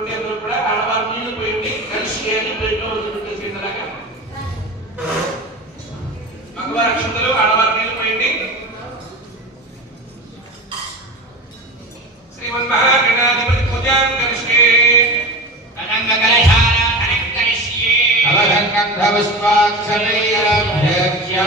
ఉండేందుకు కూడా ఆడవారు నీళ్ళు పోయింది కలిసి అని పోయిందో ఆడవారు నీళ్ళు పోయింది. శ్రీమన్ మహాగణాధిపతి పూజాం కలిసే కలంగకలహార కలంగలిష్యే అలగంగంధవస్వాక్షరయ్యలభ్యక్ష్యా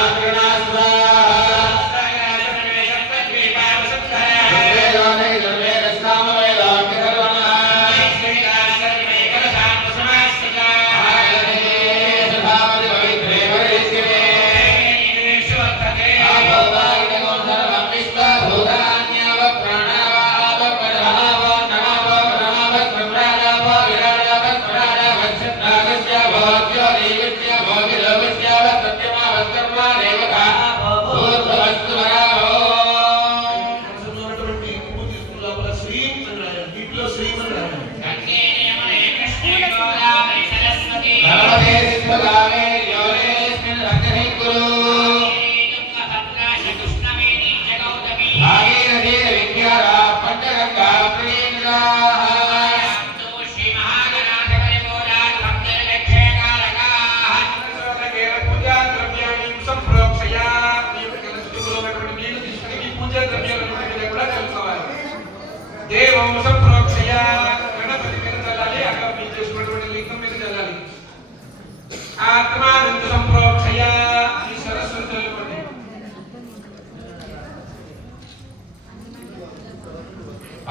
Amen.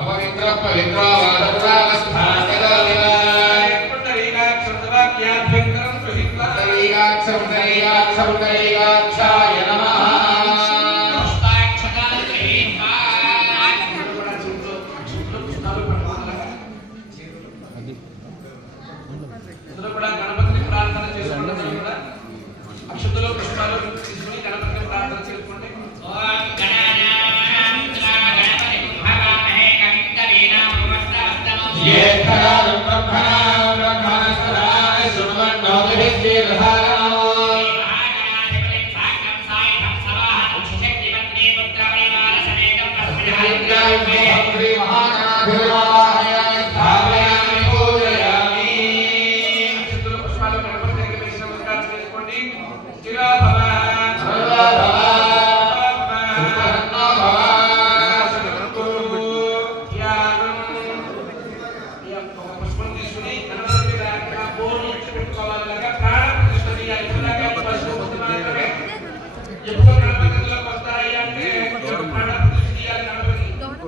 अपवित्र पवित्र वादपुरावस्थातगालिनाय पुण्डरीकाक्षर वाक्याभ्यंकरं सुहित्वा पुण्डरीकाक्षर पुण्डरीकाक्षर पुण्डरीकाक्षर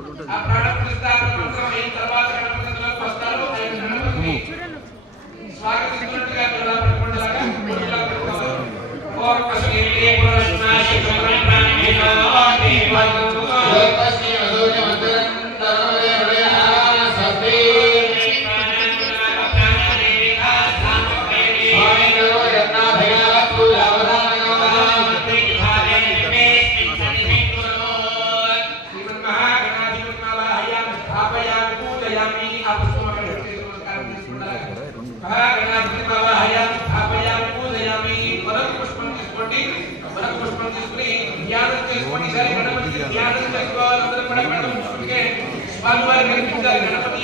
ఇంకోటి ఉంటుంది స్వాగతిస్తున్నట్టుగా కూడా ప్రతిపండులాగా కోరిక ఆ పుష్పం అక్కడ గణాధిపతి బాబా హయామి స్థాపయామి పూజయామి మరొక పుష్పం తీసుకోండి మరొక పుష్పం తీసుకుని ధ్యానం చేసుకోండి సరే గణపతి ధ్యానం చేసుకోవాలి అందరూ కూడా గణపతి స్వామివారి కనిపించాలి గణపతి